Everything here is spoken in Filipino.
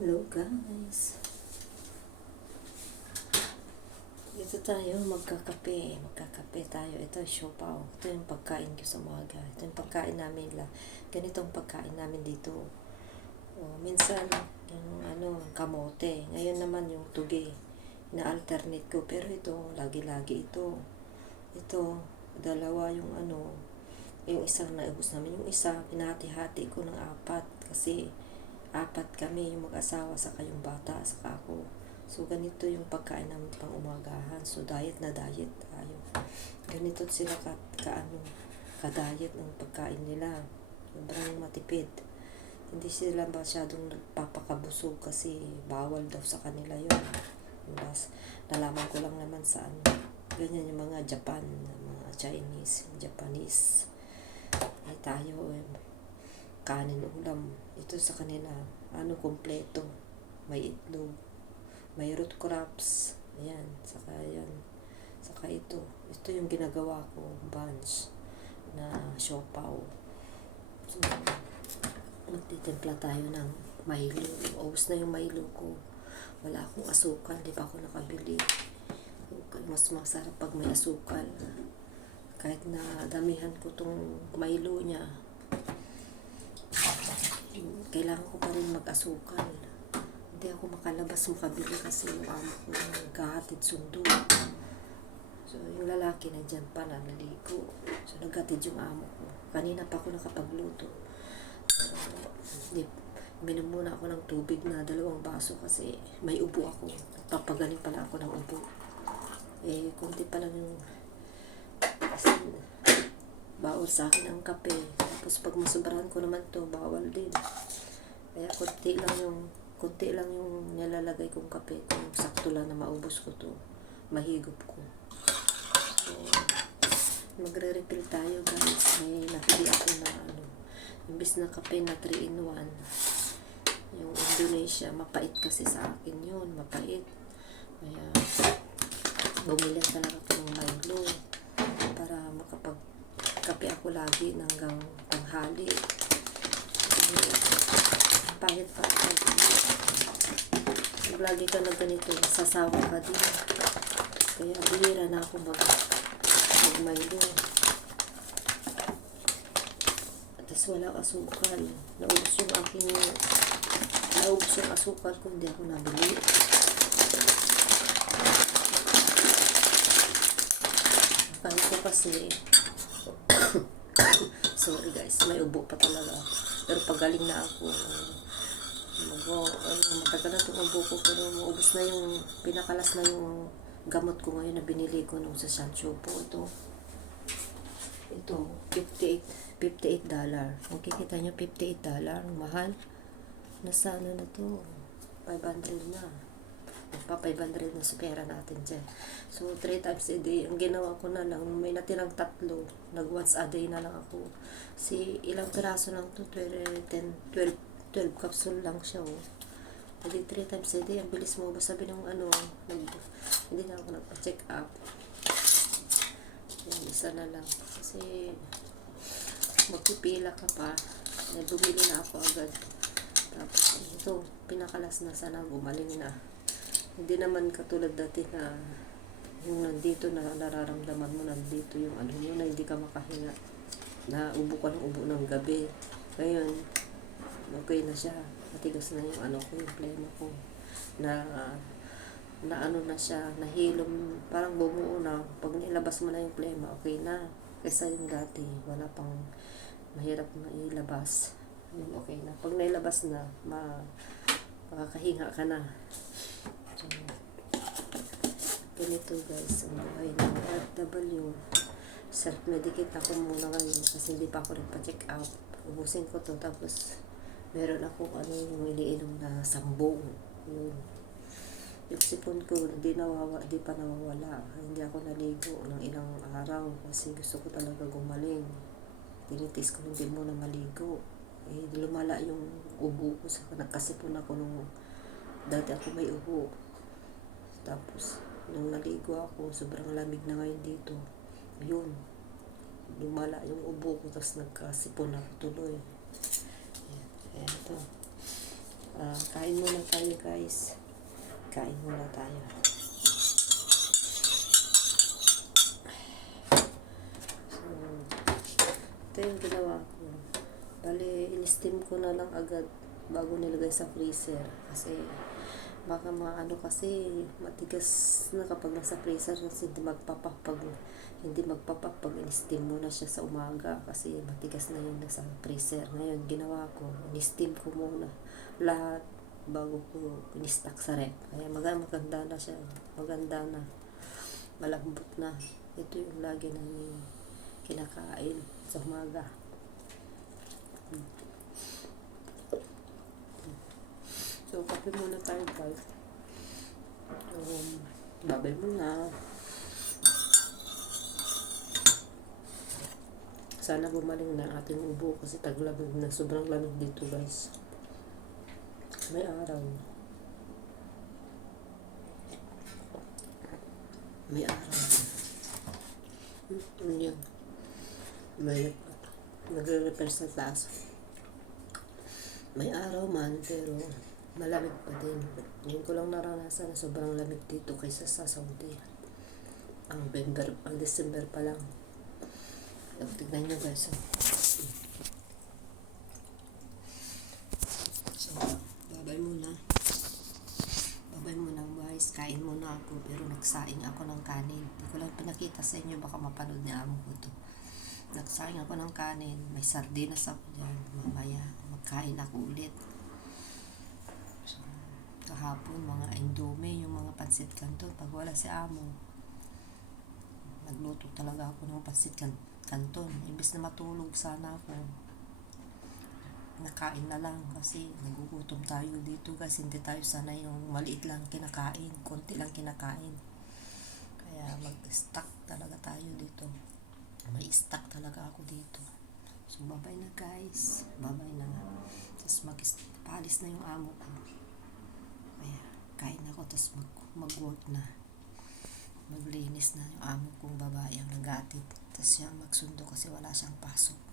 Hello guys. Dito tayo magkakape. Magkakape tayo. Ito siopaw. Ito yung pagkain ko sa umaga. Ito yung pagkain namin ganitong pagkain namin dito. Minsan yung kamote. Ngayon naman yung tuge na alternate ko. Pero ito lagi-lagi ito. Ito dalawa yung yung isang naubos namin. Yung isa pinahati-hati ko ng apat kasi apat kami, yung mag-asawa saka yung bata saka ako. So ganito yung pagkain namin pang umagahan. So diet na diet tayo. Ganito sila ka-diet ng pagkain nila. Sobrang matipid. Hindi sila masyadong nagpapakabusog kasi bawal daw sa kanila yun. Mas nalaman ko lang naman sa ganyan yung mga Japan, mga Chinese, Japanese. Ay tayo kanin ulam. Ito sa kanila, kompleto. May itlog, may root crops, ayan, saka yan. Saka ito yung ginagawa ko, bunch na siopaw. So, magtitimpla tayo ng Milo. Ubus na yung Milo ko. Wala akong asukal, di pa ako nakabili. Mas masarap pag may asukal. Kahit na damihan ko tong Milo niya, kailangan ko pa rin mag-asukal. Hindi ako makalabas makabili kasi yung amo ko naghahatid sundo. So yung lalaki na dyan pa naliligo. So naghatid yung amo ko. Kanina pa ako nakapagluto. Minom muna ako ng tubig na 2 baso kasi may ubo ako. Papagaling pala ako ng ubo. Kunti pa lang yung kasi bawal sa akin ang kape. Tapos pag masobrahan ko naman to, bawal din. Kaya kunti lang yung nilalagay kong kape. Kung sakto lang na maubos ko to, mahigop ko. So, magre-refill tayo guys. May nabili ako na imbis na kape na 3-in-1. Yung Indonesia, mapait kasi sa akin yun. Mapait. Kaya bumili talaga ako ng Milo para makapagkape ako lagi hanggang tanghali. Pahit pa ako. Pag lagi ka na ganito, sasawa ka din. Kaya bihira na ako mag-Milo. Tapos walang asukal. Naubos yung asukal ko, hindi ako nabili. Kahit ko kasi sorry guys, may ubo pa talaga. Pero pagaling na ako. Matagal na itong ubo ko, pero maubos na yung, pinakalas na yung gamot ko ngayon na binili ko nung sa Sancho po. Ito, $58. Makikita nyo, $58. Mahal. Nasa na to? 500 na. Pa 500 na sa pera natin dyan. So, 3 times a day. Ang ginawa ko na lang, may natirang 3. Nag-once a day na lang ako. Ilang piraso lang to, 12 capsule lang siya. Hindi 3 times a day. Ang bilis mo. Basta sabi nung hindi na ako nagpa-check up. Yan, isa na lang. Kasi, magpipila ka pa. Bumili na ako agad. Tapos, ito, pinakalas na, sana gumaling na. Hindi naman katulad dati na yung nandito na nararamdaman mo, nandito yung na hindi ka makahinga, na ubo ka ng ubo ng gabi. Ngayon, okay na siya. Matigas na yung yung plema ko. Na na siya, nahilom, parang bumuo na. Pag nilabas mo na yung plema, okay na. Kaysa yung dati, wala pang mahirap na ilabas. Yung okay na. Pag nailabas na, makakahinga ka na. So, ganito guys, ang buhay ng OFW. Self-medicate ako muna ngayon kasi hindi pa ako nagpa-check out. Ubusin ko to, tapos meron ako yung iniinom na sambong. Yun. Yung sipon ko, di pa nawawala. Hindi ako naligo ng ilang araw kasi gusto ko talaga gumaling. Tinitis ko hindi muna maligo. Lumala yung ubo ko. Nagkasipon ako nung dati ako may ubo. Tapos, nung naligo ako, sobrang lamig na ngayon dito. Yun. Lumala yung ubo ko, tapos nagkasipon ako tuloy. Ayan ito. kain muna tayo guys. Kain muna tayo. So, ito yung ginawa ko. Bali, in-steam ko na lang agad bago nilagay sa freezer. Kasi, baka maano kasi, matigas na kapag nasa freezer kasi hindi magpapak pag in-steam mo na siya sa umaga kasi matigas na yung nasa freezer. Ngayon, ginawa ko, in-steam ko muna lahat bago ko in-stock sa rep. Kaya maganda na siya. Maganda na. Malambot na. Ito yung lagi namin kinakain sa umaga. So, kape muna tayo guys. Babay muna. Sana bumaling na ating ubo kasi taglamig na. Sobrang lamig dito guys. May araw. May araw. Yun. May nagre-repair sa taas. May araw man pero malamig pa din. Ngayon ko lang naranasan na sobrang lamig dito kaysa sa Saudi. Ang December pa lang. Tignan nyo guys. So, babay muna. Babay muna guys. Kain muna ako pero nagsaing ako ng kanin. Hindi ko lang pinakita sa inyo. Baka mapanood niya amo ko to. Nagsaing ako ng kanin. May sardinas ako dyan. Mamaya magkain ako ulit. So, kahapon mga indomie, yung mga pansit canton. Pag wala si amo, nagluto talaga ako ng pansit canton. Imbis na matulog sana ako, nakain na lang kasi nagugutom tayo dito guys. Hindi tayo sana yung maliit lang kinakain, konti lang kinakain. Kaya mag-stock talaga tayo dito. May stock talaga ako dito. So babay na guys. Babay na. Tapos palis na yung amo ko. Kaya kain ako tapos mag-work na. Maglinis na yung amo kong babae ang nagatid. Tapos siyang magsundo kasi wala siyang pasok.